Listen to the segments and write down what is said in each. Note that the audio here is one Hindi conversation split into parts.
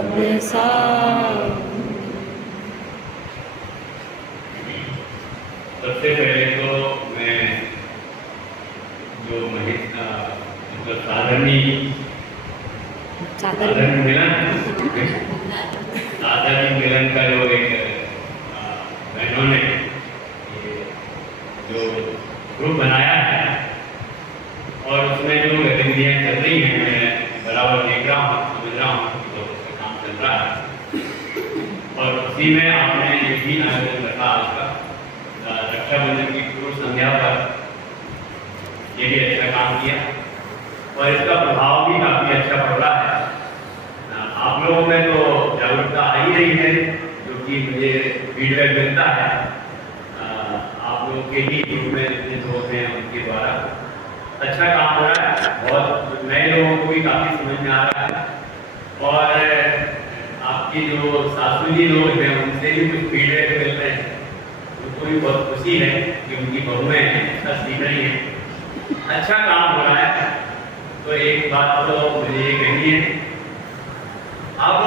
सब साथ। सबसे पहले तो मैं जो मतलब साधन मिलन का जो एक बहनों ने जो ग्रुप बनाया है और उसमें जो गतिविधियाँ चल रही हैं मैं बराबर देख रहा हूँ, समझ रहा हूँ तो उसका काम चल रहा है। और उसी में आपने ये भी आयोजन रखा आज का रक्षाबंधन की पूर्व संध्या पर, ये भी अच्छा काम किया और इसका प्रभाव भी काफ़ी अच्छा पड़ रहा है। आप लोगों में तो जागरूकता आ ही रही है, जो कि मुझे फीडबैक मिलता है आप लोगों के ही ग्रुप में जितने लोग हैं उनके द्वारा अच्छा काम हो रहा है। बहुत नए लोगों को भी काफ़ी समझ में आ रहा है और आपकी जो सासू जी लोग हैं उनसे भी कुछ फीडबैक मिल रहे हैं, उनको भी बहुत खुशी है कि उनकी बहुएं अच्छा सीख रही हैं, अच्छा काम हो रहा है। तो एक बात तो मुझे ये कहनी है, अब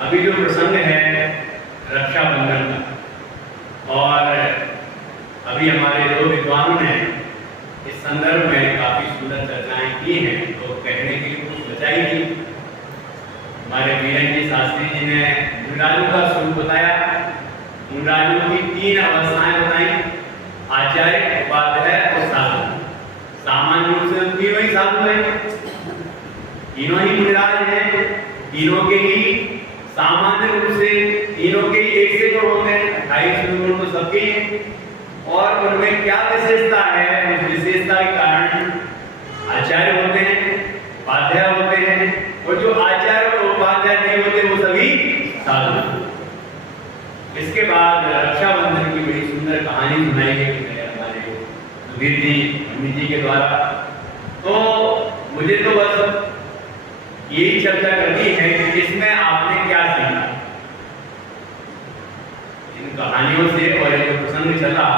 अभी जो प्रसंग है रक्षाबंधन का और अभी हमारे दो विद्वानों ने इस संदर्भ में काफी सुंदर चर्चाएं की हैं, तो कहने के लिए कुछ बचा ही नहीं। हमारे वीरेंद्र जी शास्त्री जी ने मुंडालू का स्वरूप बताया, मुंडालू की 3 अवस्थाएं बताई, आचार्य, उपाध्याय और साधु। सामान्य रूप से तीनों ही साधु हैं, तीनों ही मुंडाल हैं, तीनों के ही सामान्य रूप से तीनों के ही 1 से गुण होते हैं, 28 गुण तो सबके ही हैं। और उनमें क्या विशेषता है, उस विशेषता के कारण आचार्य होते हैं, उपाध्याय होते हैं, और जो आचार्य और उपाध्याय नहीं होते वो सभी साधु। इसके बाद रक्षाबंधन की बड़ी सुंदर कहानी सुनाई गई हमारे सुधीर जी अमित जी के द्वारा। तो मुझे तो बस यही चर्चा करनी है कि इसमें आपने क्या सीखा इन कहानियों से, और जो प्रसंग चला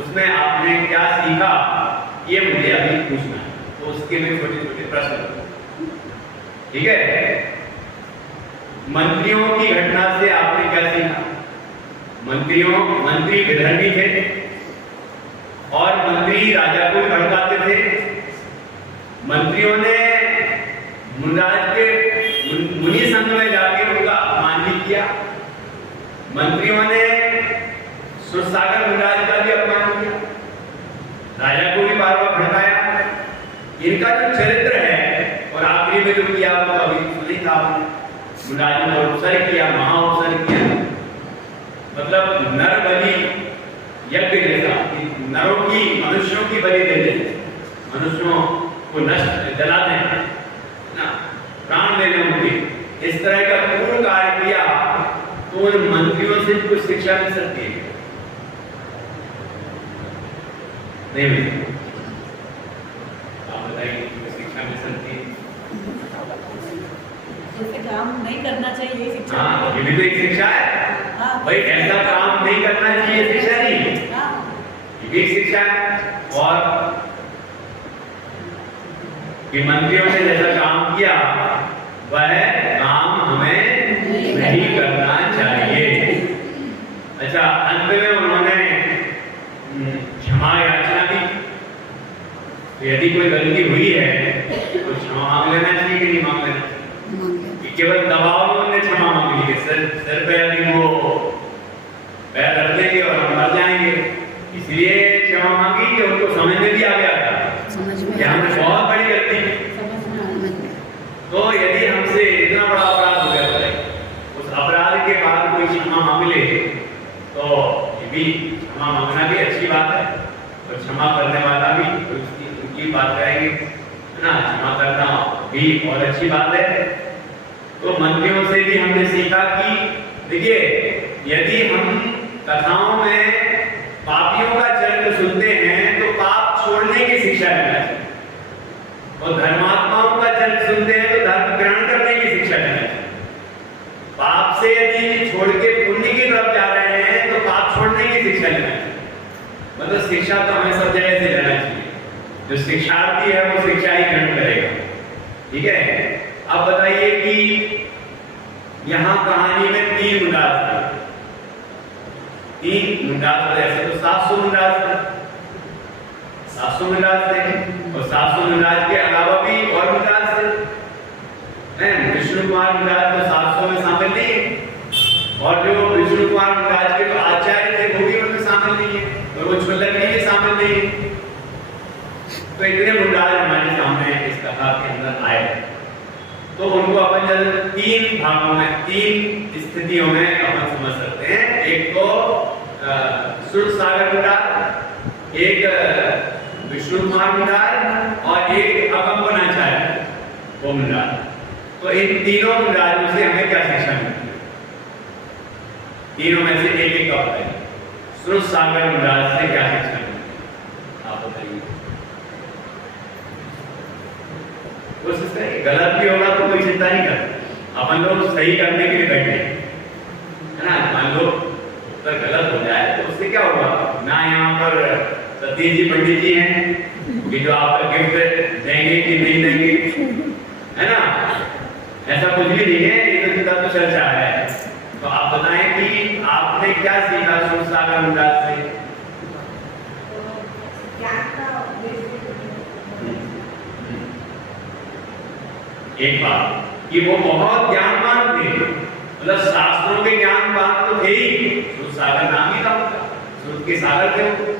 उसमें आपने क्या सीखा, ये मुझे अभी पूछना है। तो उसके लिए छोटे छोटे प्रश्न, ठीक है। मंत्रियों की घटना से आपने क्या सीखा? मंत्री विधर्मी थे और मंत्री राजा को भड़काते थे। मंत्रियों ने मुंडाज के मुनि संघ में जाकर उनका अपमान भी किया। मंत्रियों ने सुरसागर मुंडाज का भी अपमान किया, राजा को भी बार बार भड़काया। इनका जो चरित्र है और आखिरी में जो किया वो अभी सुनी था, मुंडाज ने उपसर किया, महाउपसर किया, मतलब नर बलि यज्ञ जैसा, नरों की मनुष्यों की बलि दे देते, मनुष्यों को नष्ट जला देना ना, प्राण देने उनके, इस तरह का पूर्ण कार्य किया। तो उन मंत्रियों से कुछ शिक्षा मिल सकती है? नहीं मिल सकती। आप बताइए कुछ शिक्षा मिल सकती है? जैसे काम नहीं करना चाहिए शिक्षा। हाँ, ये भी तो एक शिक्षा है। भाई ऐसा काम नहीं करना चाहिए, शिक्षा नहीं, ये भी एक शिक्षा है। और कि मंत्रियों ने जैसा काम किया वह काम हमें नहीं करना चाहिए। अच्छा, अंत में उन्होंने क्षमा याचना की, तो यदि कोई गलती हुई है तो क्षमा मांग लेना चाहिए कि नहीं मांग लेना चाहिए? केवल दबाव में उन्होंने क्षमा मांग ली, सिर पे अभी वो पैर रख देंगे और हम मर जाएंगे, इसलिए क्षमा मांगी कि उनको समझ में भी आ गया था कि हमने बहुत बड़ी गलती की। तो यदि हमसे इतना बड़ा अपराध हो गया है, उस अपराध के बाद कोई क्षमा मांग ले तो ये भी क्षमा मांगना भी अच्छी बात है, और क्षमा करने वाला भी उनकी बात करेंगे ना, क्षमा करना भी और अच्छी बात है। तो मंत्रियों से भी हमने सीखा कि देखिए, यदि हम कथाओं में पापियों का चरित्र सुनते हैं तो पाप छोड़ने की शिक्षा मिलना चाहिए, और धर्मात्माओं का चरित्र सुनते हैं तो धर्म ग्रहण करने की शिक्षा मिलना चाहिए। पाप से यदि छोड़ के पुण्य की तरफ जा रहे हैं तो पाप छोड़ने की शिक्षा लेना चाहिए। मतलब शिक्षा तो हमें सब जगह से लेना चाहिए, जो शिक्षार्थी है वो शिक्षा ही ग्रहण करेगा, ठीक है। अब बताइए कि यहाँ कहानी में 3 मुंडास थे। 3 मुंडास थे, ऐसे तो 700 मुंडास थे। 700 मुंडास थे और 700 मुंडास के अलावा भी और मुंडास थे। विष्णु कुमार मुंडास तो 700 में शामिल नहीं है, और जो विष्णु कुमार मुंडास के जो आचार्य थे वो भी उनमें शामिल नहीं है, और वो छोलक भी शामिल नहीं है। तो इतने मुंडास हमारे सामने इस कथा के अंदर आए, तो उनको अपन जब 3 भागों में 3 स्थितियों में अपन समझ सकते हैं। एक तो सुर सागर मुंडाल, एक विष्णु कुमार मुंडाल और एक अकम्पनाचार्य वो मुंडाल। तो इन तीनों मुंडालों से हमें क्या शिक्षा मिलती है? तीनों में से एक का बताइए। सुर सागर मुंडाल से क्या शिक्षा मिलती है, आप बताइए। कोशिश करिए, गलत भी होगा तो कोई चिंता नहीं करता, अपन लोग सही करने के लिए बैठे है ना। मान लो उत्तर गलत हो जाए तो उससे क्या होगा ना। यहाँ पर सतीश जी पंडित जी हैं कि जो आपका गिफ्ट देंगे कि नहीं देंगे, है ना। ऐसा कुछ भी नहीं है, ये तो तत्व चर्चा है। तो आप बताएं कि आपने क्या सीखा सुर सागर मुंडाल से? एक बात कि वो बहुत ज्ञानवान थे, मतलब शास्त्रों के ज्ञानवान तो थे ही, सुर सागर नाम ही था उनका, सुर के सागर थे वो,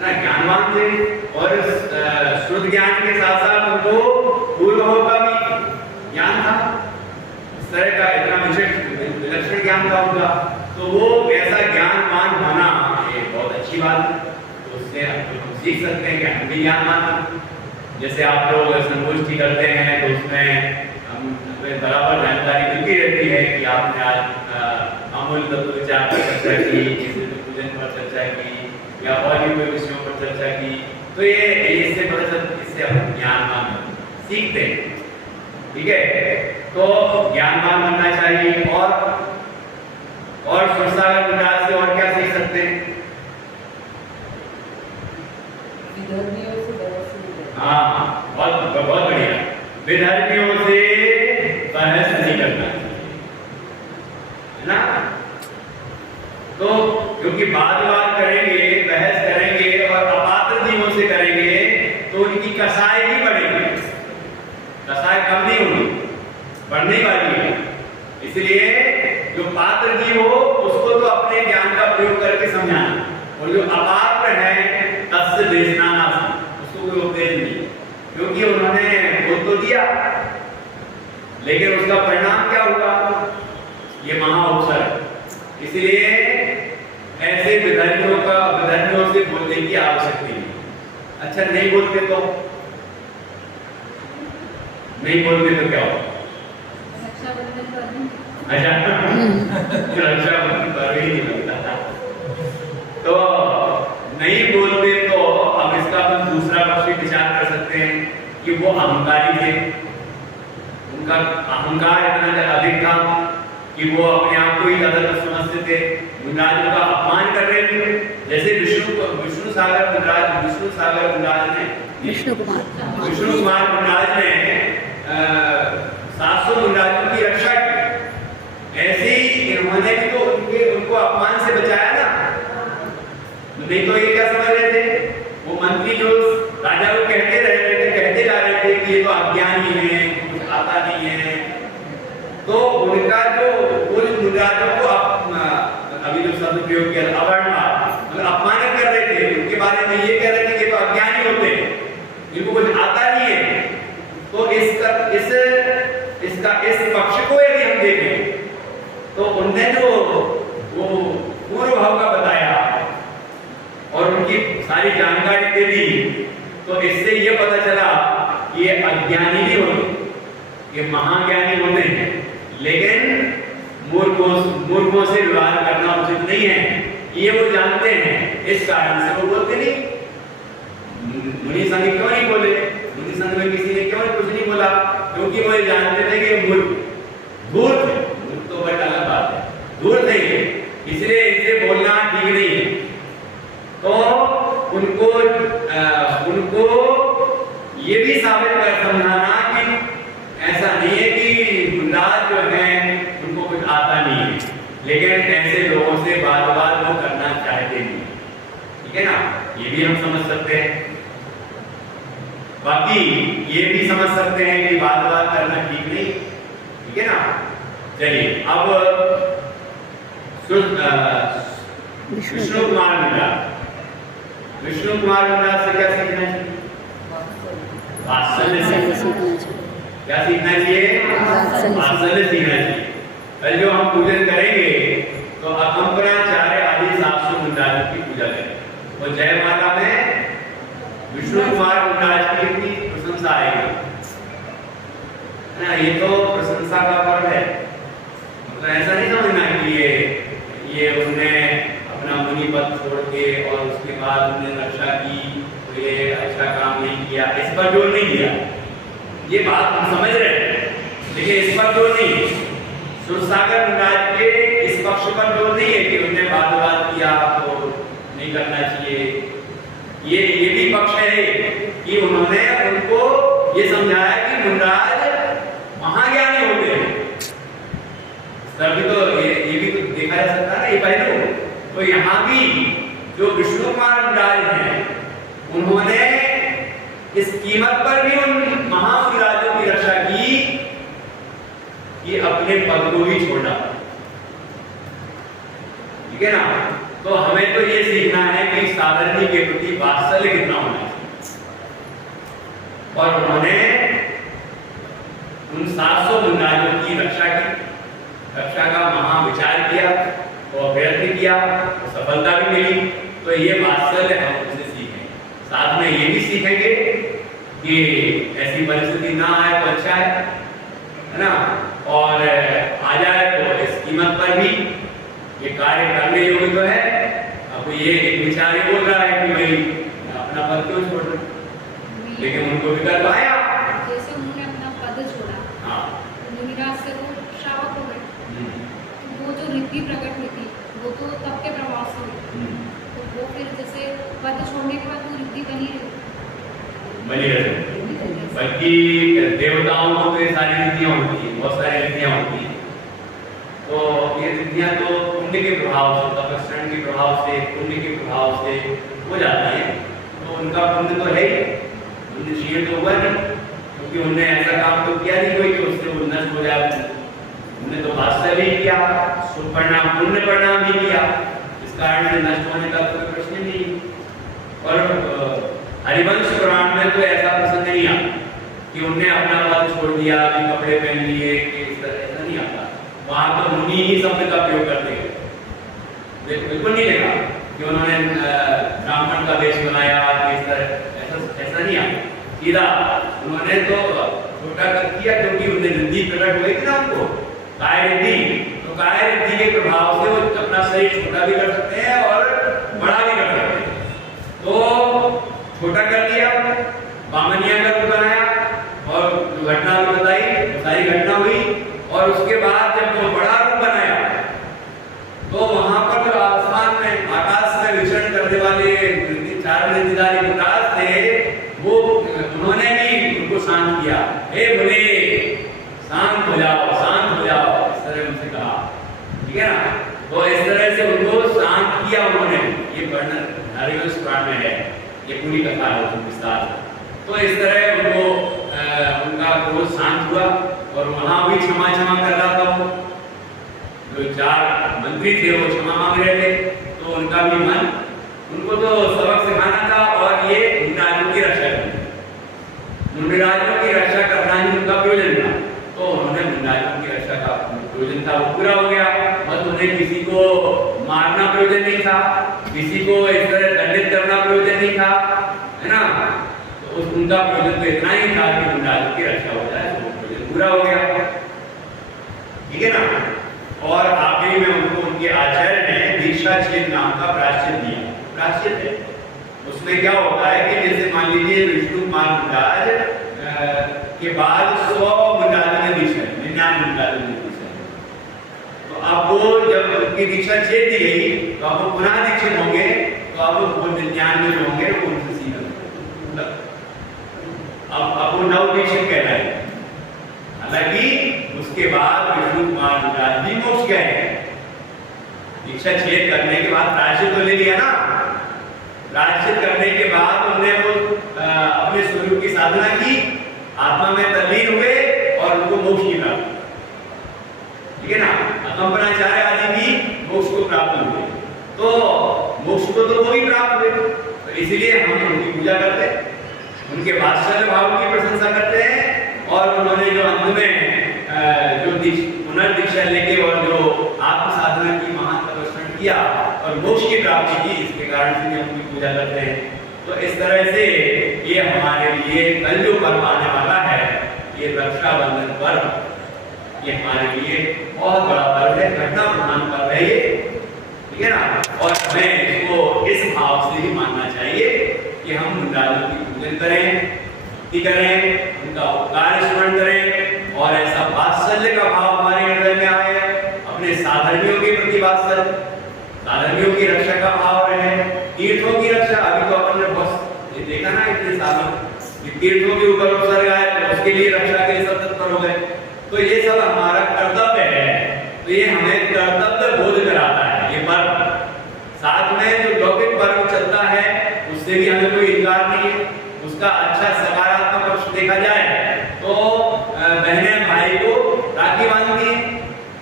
ना ज्ञानवान थे। और शुद्ध ज्ञान के साथ साथ उनको पूर्वभाव का भी ज्ञान था, इस तरह का इतना विलक्षण ज्ञान था उनका। तो वो ऐसा ज्ञानवान होना ये बहुत अच्छी बात है। तो उससे हम सीख सकते हैं कि हम भी ज्ञानवान हैं। जैसे आप लोग संगोष्ठी करते हैं तो उसमें हमें बराबर जानकारी मिलती रहती है कि आपने आज अमूल तत्व विचार पर चर्चा की, किसी पूजन पर चर्चा की, या और भी कोई विषयों पर चर्चा की। तो ये इससे पता चलता, इससे हम ज्ञानवान सीखते हैं। ठीक है, तो ज्ञानवान बनना चाहिए। और सुरसागर मुंडाल से और क्या सीख सकते हैं? हाँ, बहुत बढ़िया। विधर्मियों से बहस नहीं करना चाहिए, है ना। तो क्योंकि बात करेंगे, बहस करेंगे और अपात्र जीवों से करेंगे तो उनकी कसाई भी बढ़ेगी, कसाई कम नहीं होगी, बढ़ने वाली है। इसलिए जो पात्र जीव हो उसको तो अपने ज्ञान का प्रयोग करके समझाना, और जो अपात्र है तत्स्य देशनाना, उसको कोई उपदेश नहीं, क्योंकि उन्होंने बोल तो दिया लेकिन उसका परिणाम क्या हुआ, ये महाअवसर है। इसलिए ऐसे विधर्मियों से बोलने की आवश्यकता नहीं। अच्छा, नहीं बोलते तो क्या होगा? अच्छा, रक्षाबंधन पर ही नहीं लगता। तो नहीं बोलते तो अब इसका हम दूसरा पक्ष विचार कर सकते हैं कि वो अहंकारी थे, उनका अहंकार इतना अधिक था कि वो अपने आप को ही ज्यादा समझते थे, मुंडालों का अपमान कर रहे थे। जैसे विष्णु सागर मुंडाल ने विष्णु कुमार मुंडाल ने 700 मुंडालों की रक्षा की। ऐसे ही इन्होंने भी तो उनको अपमान से बचाया ना। नहीं तो ये क्या समझ रहे थे, वो मंत्री जो राजा को कहते जा रहे थे कि ये तो अज्ञानी है, कुछ आता नहीं है। तो उनका जो उन मुंडालों को अभी जो शब्द प्रयोग किया अवर्णवाद, मतलब अपमानित कर रहे थे, उनके बारे में ये कह रहे थे कि तो अज्ञानी होते हैं, इनको कुछ आता नहीं है। तो इस पक्ष को यदि हम देखें तो उनने जो वो पूर्व भाव का बताया और उनकी सारी जानकारी दे दी, तो इससे ये पता चला कि ये अज्ञानी नहीं होते, ये महाज्ञानी होते हैं, लेकिन मूर्खों से व्यवहार करना उचित नहीं है, ये वो जानते हैं, इस कारण से वो बोलते नहीं। मुनि संघ क्यों नहीं बोले? मुनि संघ में किसी ने क्यों कुछ नहीं बोला? क्योंकि वो ये जानते थे कि धूर्त है, तो बड़ा अलग बात है, धूर्त नहीं है, इसलिए इनसे बोलना ठीक नहीं है। तो उनको ये भी साबित कर समझाना कि ऐसा नहीं है कि मुंडाल जो है उनको लेकिन ऐसे लोगों से बात वो करना चाहते नहीं, ठीक है ना, ये भी हम समझ सकते हैं। बाकी ये भी समझ सकते हैं कि बात करना ठीक नहीं, ठीक है ना। चलिए अब विष्णु कुमार मुंडा से क्या सीखना चाहिए? वात्सल्य सीखना चाहिए। क्या सीखना चाहिए? वात्सल्य सीखना चाहिए। कल जो हम पूजन करेंगे तो अकंपनाचार्य आदि 700 मुंडाजों की पूजा करेंगे और जयमाला में विष्णु कुमार मुंडाज की कितनी प्रशंसा आएगी ना। ये तो प्रशंसा का पर्व है, मतलब ऐसा नहीं समझना कि ये उन्होंने अपना मुनि पद छोड़ के और उसके बाद उन्होंने रक्षा की तो ये अच्छा काम नहीं किया, इस पर जोर नहीं दिया। ये बात हम समझ रहे हैं लेकिन इस पर जोर नहीं। सुरसागर मुंडाज के इस पक्ष पर जोर नहीं है कि उन्होंने बात किया तो नहीं करना चाहिए। ये भी पक्ष है कि उन्होंने उनको ये समझाया कि मुंडाज महाज्ञानी होते हैं। तभी तो ये भी तो देखा जा सकता है ना, ये पहलू। तो यहाँ भी जो विष्णु कुमार मुंडाज हैं उन्होंने इस कीमत पर भी उन महामुनिराजों की रक्षा की कि अपने पद को भी छोड़ा, ठीक है ना। तो हमें तो ये सीखना है कि साधर्मी के प्रति वात्सल्य कितना होना चाहिए। और उन्होंने उन 700 मुंडाजों की रक्षा की, रक्षा का महाविचार किया और प्रयत्न किया और सफलता भी मिली। तो ये वात्सल्य हम उनसे सीखें। साथ में ये भी सीखेंगे कि ऐसी परिस्थिति ना आए तो अच्छा है ना, और आ जाए तो इस कीमत पर भी ये कार्य करने योग्य तो है। अब ये एक विचार ये बोल रहा है कि भाई अपना पद क्यों छोड़ना, लेकिन उनको विकल्प आया। जैसे उन्होंने अपना पद छोड़ा, हाँ, मुनिराज से वो श्रावक हो गए, तो वो जो रिद्धि प्रकट हुई थी वो तो तब के प्रभाव से हुई, तो वो फिर जैसे पद छोड़ने के बाद वो रिद्धि बनी रही। बल्कि देवताओं को तो ये सारी रिद्धियां होती हैं, बहुत सारी रिद्धियां होती हैं। तो ये रिद्धियां तो पुण्य के प्रभाव से, तपस्रण के प्रभाव से, पुण्य के प्रभाव से हो जाती है। तो उनका पुण्य तो है ही, पुण्यशील तो हुआ नहीं, क्योंकि उन्होंने ऐसा काम तो किया नहीं कोई कि उससे वो नष्ट हो जाए। उन्होंने तो वास्तव ही किया, शुभ परिणाम पुण्य परिणाम भी किया, इस कारण से नष्ट होने का कोई प्रश्न नहीं। और हरिवंश पुराण में तो ऐसा प्रसंग नहीं आता कि उन्होंने अपना पद छोड़ दिया, अभी कपड़े पहन लिए, ऐसा नहीं आता। वहां तो मुनि ही शब्द का प्रयोग करते हैं, बिल्कुल नहीं लिखा कि उन्होंने ब्राह्मण का वेश बनाया, ऐसा नहीं आता। सीधा उन्होंने तो छोटा कर दिया, क्योंकि उन्हें रिद्धि प्रकट हुई थी ना उनको, काय रिद्धि। तो काय रिद्धि के प्रभाव से वो अपना शरीर छोटा भी कर सकते हैं और बड़ा भी कर सकते हैं। तो छोटा कर दिया, बामनिया का रूप बनाया और घटना भी बताई, सारी घटना हुई। और उसके बाद जब वो बड़ा रूप बनाया तो वहां पर जो आसमान में, आकाश में विचरण करने वाले 4 निधिधारी मुंडाज थे, वो उन्होंने भी उनको शांत किया। हे मुने, शांत हो जाओ, शांत हो जाओ, इस तरह उनसे कहा, ठीक है ना। तो इस तरह से उनको शांत किया उन्होंने। ये वर्णन हरिवंश पुराण में है, ये पूरी कथा है उसमें विस्तार। तो इस तरह उनको उनका क्रोध शांत हुआ और वहां भी क्षमा कर रहा था। वो जो 4 मंत्री थे वो क्षमा मांग रहे थे, तो उनका भी मन, उनको तो सबक सिखाना था और ये मुनिराजों की रक्षा करनी, मुनिराजों की रक्षा करना ही उनका प्रयोजन था। तो उन्होंने मुनिराजों की रक्षा का प्रयोजन था वो पूरा हो गया। बस उन्हें किसी को मारना प्रयोजन नहीं था, किसी को इस तरह दंडित करना प्रयोजन नहीं था, है ना। तो उनका प्रयोजन तो इतना ही था कि मुनिराजों की रक्षा हो जाए, तो प्रयोजन पूरा हो गया, ठीक है ना। और आखिरी में उनको उनके आचार्य ने दीक्षा छेद नाम का प्रायश्चित दिया। प्रायश्चित है, उसमें क्या होता है कि जैसे मान लीजिए विष्णु कुमार मुंडाज के बाद 100 मुंडाजों ने दीक्षा, 99 मुंडाजों ने दीक्षा, तो अब वो जब उनकी दीक्षा छेद दी गई तो अब वो पुनः दीक्षित होंगे, तो अब वो 99 जो होंगे वो उनसे सीधा, अब वो नव दीक्षित कहलाएंगे। हालांकि उसके बाद विष्णु कुमार मुंडाज भी मोक्ष गए, दीक्षा छेद करने के बाद प्रायश्चित तो ले लिया ना, प्रायश्चित करने के बाद उन्होंने वो अपने स्वरूप की साधना की, आत्मा में तल्लीन हुए और उनको मोक्ष की प्राप्ति, ठीक है ना। अकंपनाचार्य आदि भी मोक्ष को प्राप्त हुए, तो मोक्ष को तो वो ही प्राप्त हुए, तो इसीलिए हम उनकी पूजा करते हैं, उनके वात्सल्य भाव की प्रशंसा करते हैं। और उन्होंने जो अंत में जो पुनर्दीक्षा लेके और जो आत्म साधना की महान प्रदर्शन किया और मोक्ष की प्राप्ति की, इसके कारण से हम उनकी पूजा करते हैं। तो इस तरह से ये हमारे लिए कल जो पर्व आने वाला है, ये रक्षाबंधन पर्व, ये हमारे लिए बहुत बड़ा पर्व है, घटना प्रधान पर्व है ये, ठीक है ना। और हमें इसको इस भाव से ही मानना चाहिए कि हम मुंडालों की पूजन करें, उनका उपकार स्मरण करें और ऐसा वात्सल्य का भाव हमारे हृदय में आए, अपने साधर्मियों के प्रति वात्सल्य, साधर्मियों की रक्षा का भाव रहे, तीर्थों की रक्षा। अभी तो अपन ने बस ये देखा ना इतने सालों कि तीर्थों के ऊपर उपसर्ग आए तो उसके लिए रक्षा के लिए सब तत्पर हो गए, तो ये सब हमारा कर्तव्य है, तो ये हमें कर्तव्य बोध कराता है ये पर्व। साथ में जो लौकिक पर्व चलता है उससे भी हमें कोई इनकार नहीं है, उसका अच्छा सकारात्मक पक्ष देखा जाए तो बहनें भाई को राखी बांधती हैं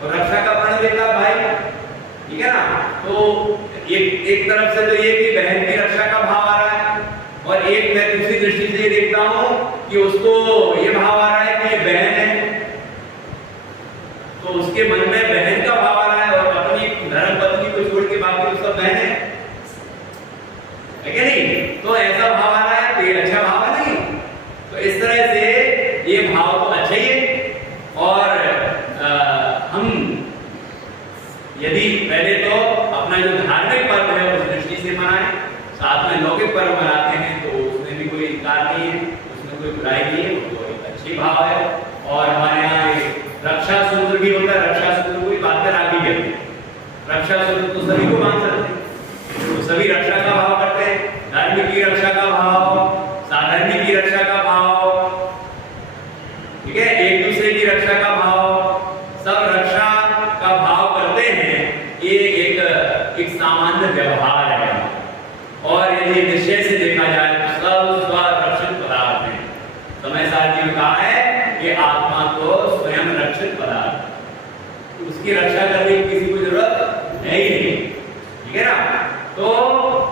और रक्षा का प्रण देता भाई, ठीक है ना। तो एक तरफ से तो ये कि बहन की रक्षा का भाव आ रहा है, और एक मैं दूसरी दृष्टि से ये देखता हूँ कि उसको ये भाव आ रहा है कि ये बहन है, तो उसके मन में बहन का भाव आ रहा है और अपनी धर्म पत्नी को छोड़ के बाकी तो सब बहन है क्या नहीं, तो ऐसा भाव आ रहा है तो ये अच्छा भाव है नहीं। तो इस तरह से ये भाव तो अच्छा ही है, और हम यदि पहले तो अपना जो धार्मिक पर्व है उस दृष्टि से मनाएं, साथ में लौकिक पर्व मनाते हैं तो उसमें भी कोई इनकार नहीं है, उसमें कोई बुराई नहीं है, वो तो एक अच्छी भाव है। और हमारे यहाँ रक्षा सूत्र भी होता है, रक्षा सूत्र कोई बात कर आगे कहते हैं, रक्षा सूत्र तो सभी को मान सकते हैं, तो सभी रक्षा का भाव करते हैं, धर्म की रक्षा का भाव, साधर्मी की रक्षा का भाव, ठीक है, एक दूसरे की रक्षा का भाव, सब रक्षा का भाव करते हैं। ये एक सामान्य व्यवहार है, और यदि निश्चय से देखा जाए तो सब स्वरक्षित पदार्थ है। समय सारथी ने कहा है कि आत्मा तो स्वयं रक्षित पदार्थ, उसकी रक्षा करने की किसी को जरूरत है ही नहीं, ठीक है ना। तो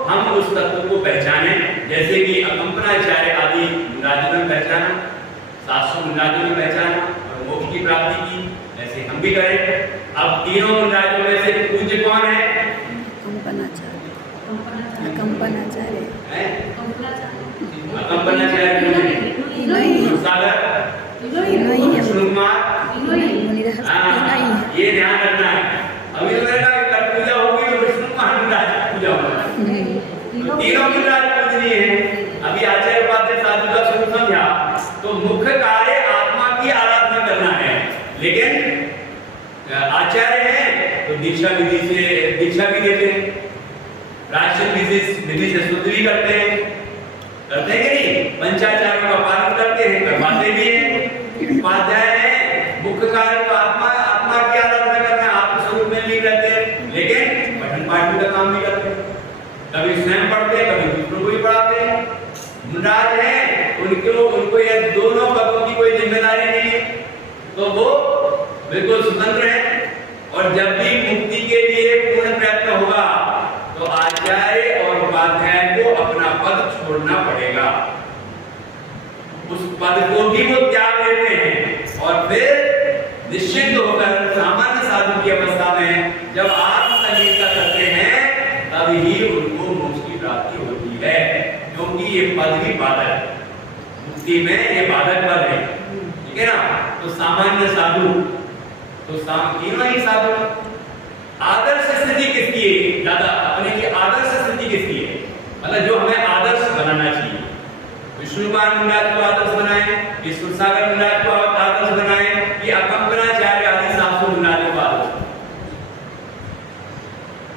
हम उस तत्व को पहचाने, जैसे कि अकंपनाचार्य आदि मुंडालों में पहचाना, 700 मुंडालों में पहचाना और मोक्ष की प्राप्ति की, ऐसे हम भी करें। अब तीनों मुंडालों में से पूज्य कौन है? कंपनाचार्य ये ध्यान रखना है। अभी तो मैंने कहा कल पूजा होगी तो विष्णु महाराज पूजा होगा, तीनों की राज पूजनीय है। अभी आचार्य उपाध्याय साधु का स्वरूप समझा, तो मुख्य कार्य आत्मा की आराधना करना है, लेकिन आचार्य है तो दीक्षा विधि से दीक्षा भी देते हैं, प्रायश्चित विधि से शुद्ध भी करते हैं कि नहीं, पंचाचारों का पालन करते हैं, करवाते भी हैं। उपाध्याय है, मुख्य कार्य तो आत्मा की आराधना करना, आत्मस्वरूप में भी रहते हैं, लेकिन पठन पाठन का काम भी करते हैं, कभी स्वयं पढ़ते हैं, कभी दूसरों को भी पढ़ाते हैं। मुंडाज है, उनको ये दोनों पदों की कोई जिम्मेदारी नहीं है, तो वो बिल्कुल स्वतंत्र है। और जब भी मुक्ति के लिए पूर्ण प्रयत्न होगा तो आचार्य और उपाध्याय को अपना पद छोड़ना पड़ेगा, उस पद को भी वो त्याग लेते हैं, और फिर निश्चित होकर सामान्य साधु की अवस्था में जब आत्मसंगीता करते हैं तब ही उनको मोक्ष की प्राप्ति होती है, क्योंकि ये पद भी बाधक है, मुक्ति में ये बाधक पद है, ठीक है ना। तो सामान्य साधु तो तीनों ही साधु, आदर्श स्थिति किसकी है ज्यादा, अपने की आदर्श स्थिति किसकी है, मतलब जो हमें आदर्श बनाना चाहिए। विष्णुपाद मुंडाज को आदर्श बनाए, ईश्वरसागर मुंडाज को आदर्श बनाए, कि अकंपनाचार्य आदि 700 मुंडाजों को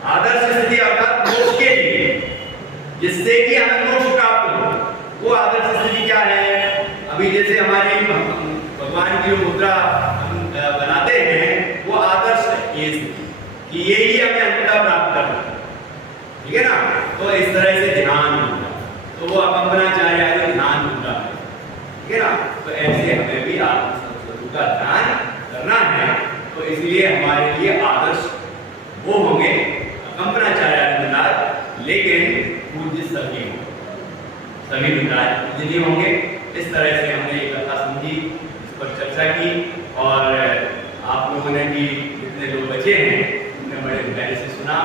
आदर्श स्थिति अर्थात मोक्ष के लिए, जिससे कि हमें मोक्ष प्राप्त हो। वो आदर्श स्थिति क्या है? अभी जैसे हमारी भगवान की मुद्रा हम बनाते हैं, वो आदर्श ये स्थिति, कि यही हमें अंततः प्राप्त करना है, ठीक है ना। तो इस तरह से ध्यान मुद्रा, तो वो अकंपनाचार्य आदि ध्यान मुद्रा है, ठीक है ना। तो ऐसे हमें भी आत्मस्वरूप का ध्यान करना है। तो इसलिए हमारे लिए आदर्श वो होंगे अकंपनाचार्य आदि मुद्रा, लेकिन पूज्य सभी होंगे, सभी मुद्राएं पूजनीय होंगे। इस तरह से हमने ये कथा समझी, इस पर चर्चा की, और आप लोगों ने भी जितने लोग बचे हैं उन्होंने बड़े गहरे से सुना।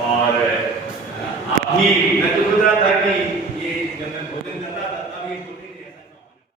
और आप भी, मैं तो सोच रहा था कि ये जब मैं भोजन करता था तब ये